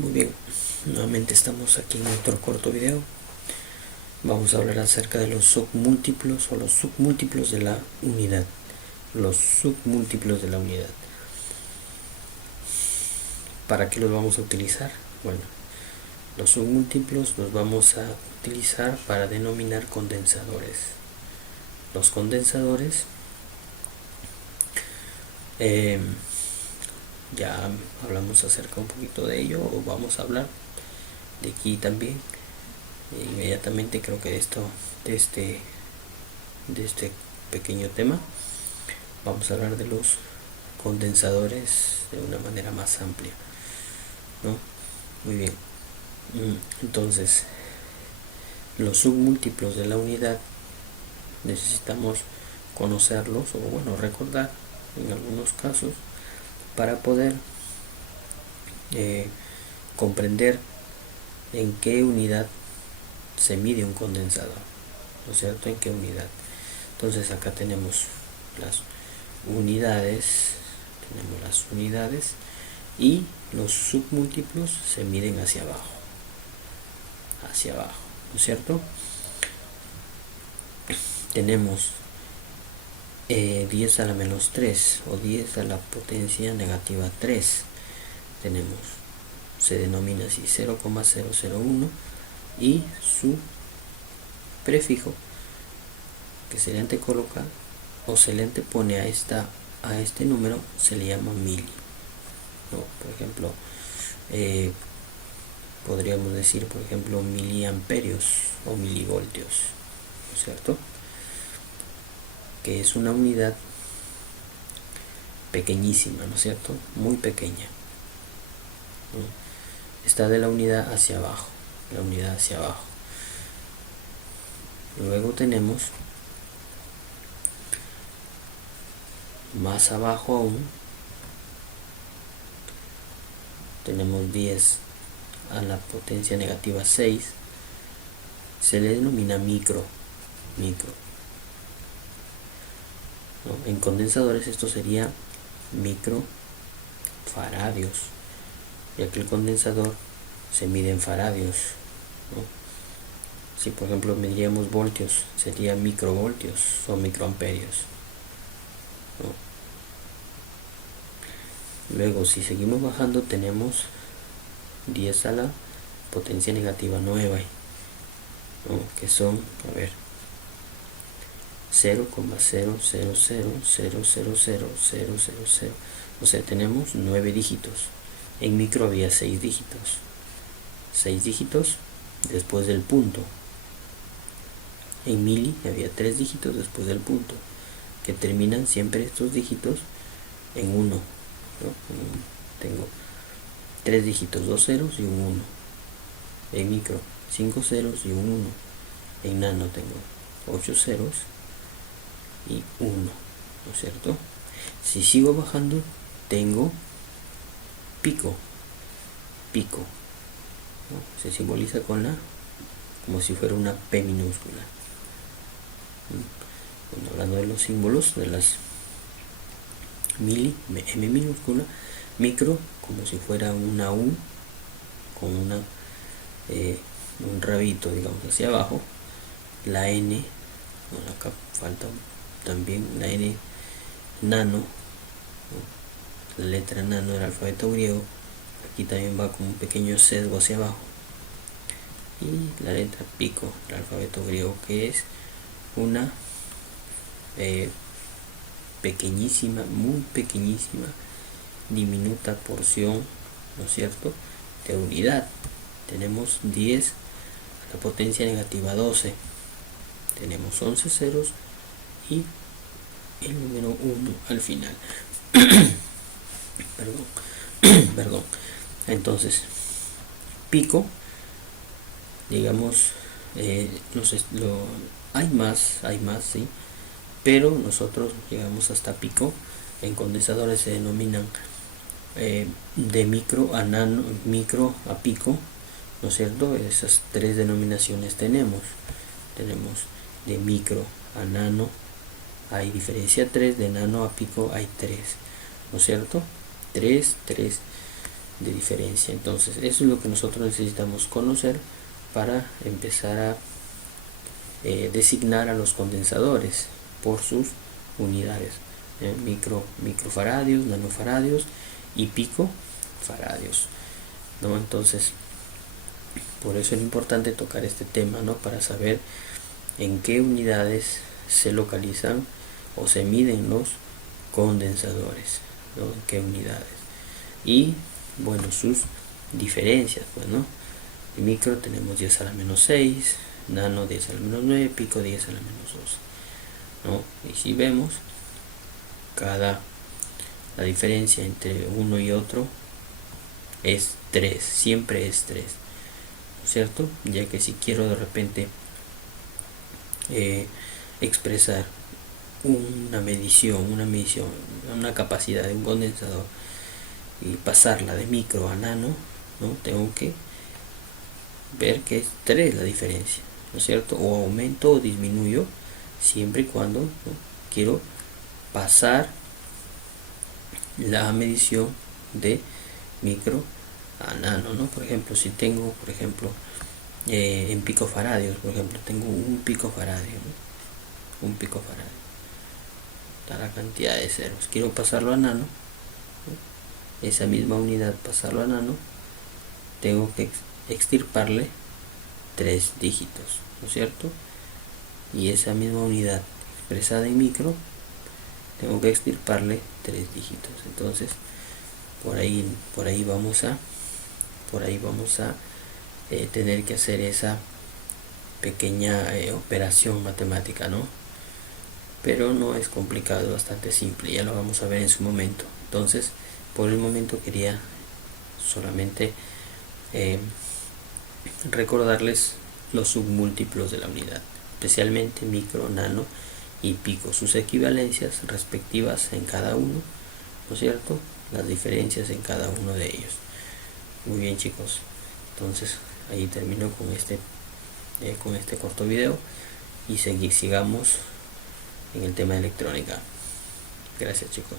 Muy bien, nuevamente estamos aquí en nuestro corto video. Vamos a hablar acerca de los submúltiplos o los submúltiplos de la unidad. Los submúltiplos de la unidad. ¿Para qué los vamos a utilizar? Bueno, los submúltiplos los vamos a utilizar para denominar condensadores. Los condensadores ya hablamos acerca un poquito de ello, o vamos a hablar de aquí también inmediatamente. Creo que de este pequeño tema vamos a hablar de los condensadores de una manera más amplia, ¿no? Muy bien. Entonces, los submúltiplos de la unidad necesitamos conocerlos, o bueno, recordar en algunos casos, para poder comprender en qué unidad se mide un condensador, ¿no es cierto? ¿En qué unidad? Entonces acá tenemos las unidades, y los submúltiplos se miden hacia abajo, ¿no es cierto? Tenemos 10 a la menos 3 o 10 a la potencia negativa 3. Se denomina así 0,001 y su prefijo que se le antecoloca o se le antepone a este número se le llama mili, ¿no? Por ejemplo, podríamos decir, por ejemplo, miliamperios o milivoltios, ¿no es cierto? Que es una unidad pequeñísima, ¿no es cierto? Muy pequeña, ¿no? Está de la unidad hacia abajo, Luego tenemos más abajo aún, tenemos 10 a la potencia negativa 6, se le denomina micro, ¿no? En condensadores esto sería microfaradios, ya que el condensador se mide en faradios, ¿no? Si por ejemplo mediríamos voltios, sería microvoltios o microamperios, ¿no? Luego, si seguimos bajando, tenemos 10 a la potencia negativa 9, ¿no? Que son, a ver, 0,000000000. O sea, tenemos 9 dígitos. En micro había 6 dígitos. 6 dígitos después del punto. En mili había 3 dígitos después del punto, que terminan siempre estos dígitos en 1, ¿no? Tengo 3 dígitos, 2 ceros y un 1. En micro, 5 ceros y un 1. En nano tengo 8 ceros y 1, ¿no es cierto? Si sigo bajando, tengo pico, ¿no? Se simboliza con como si fuera una P minúscula. Bueno, hablando de los símbolos de las mili, M minúscula, micro como si fuera una U con un rabito, digamos, hacia abajo. La N, bueno, acá falta también la N, nano, ¿no? La letra nano del alfabeto griego, aquí también va con un pequeño sesgo hacia abajo. Y la letra pico del alfabeto griego, que es una pequeñísima, muy pequeñísima, diminuta porción, ¿no es cierto?, de unidad. Tenemos 10 a la potencia negativa 12, tenemos 11 ceros y el número 1 al final. Perdón. Entonces, pico, digamos, no sé, hay más, sí, pero nosotros llegamos hasta pico. En condensadores se denominan de micro a nano, micro a pico, ¿no es cierto? Esas 3 denominaciones tenemos de micro a nano hay diferencia 3, de nano a pico hay 3, ¿no es cierto? 3, de diferencia. Entonces eso es lo que nosotros necesitamos conocer para empezar a designar a los condensadores por sus unidades, microfaradios, nanofaradios y picofaradios, ¿no? Entonces por eso es importante tocar este tema, ¿no? Para saber en qué unidades se localizan o se miden los condensadores, ¿no? En qué unidades y bueno, sus diferencias, pues, ¿no? En micro tenemos 10 a la menos 6, nano 10 a la menos 9, pico 10 a la menos 12, ¿no? Y si vemos, la diferencia entre uno y otro es 3, siempre es 3, ¿no es cierto? Ya que si quiero de repente expresar una medición, una capacidad de un condensador y pasarla de micro a nano, ¿no? Tengo que ver que es 3 la diferencia, ¿no es cierto? O aumento o disminuyo siempre y cuando, ¿no? Quiero pasar la medición de micro a nano, ¿no? Por ejemplo, si tengo, en picofaradios, por ejemplo, tengo un picofaradio, ¿no? Un picofaradio, da la cantidad de ceros, quiero pasarlo a nano, ¿no? Esa misma unidad, pasarlo a nano, tengo que extirparle 3 dígitos, ¿no es cierto? Y esa misma unidad expresada en micro, tengo que extirparle 3 dígitos. Entonces por ahí vamos a tener que hacer esa pequeña operación matemática, ¿no? Pero no es complicado, es bastante simple, ya lo vamos a ver en su momento. Entonces por el momento quería solamente recordarles los submúltiplos de la unidad, especialmente micro, nano y pico, sus equivalencias respectivas en cada uno, ¿no es cierto? Las diferencias en cada uno de ellos. Muy bien, chicos, entonces ahí termino con este corto video y sigamos en el tema de electrónica. Gracias, chicos.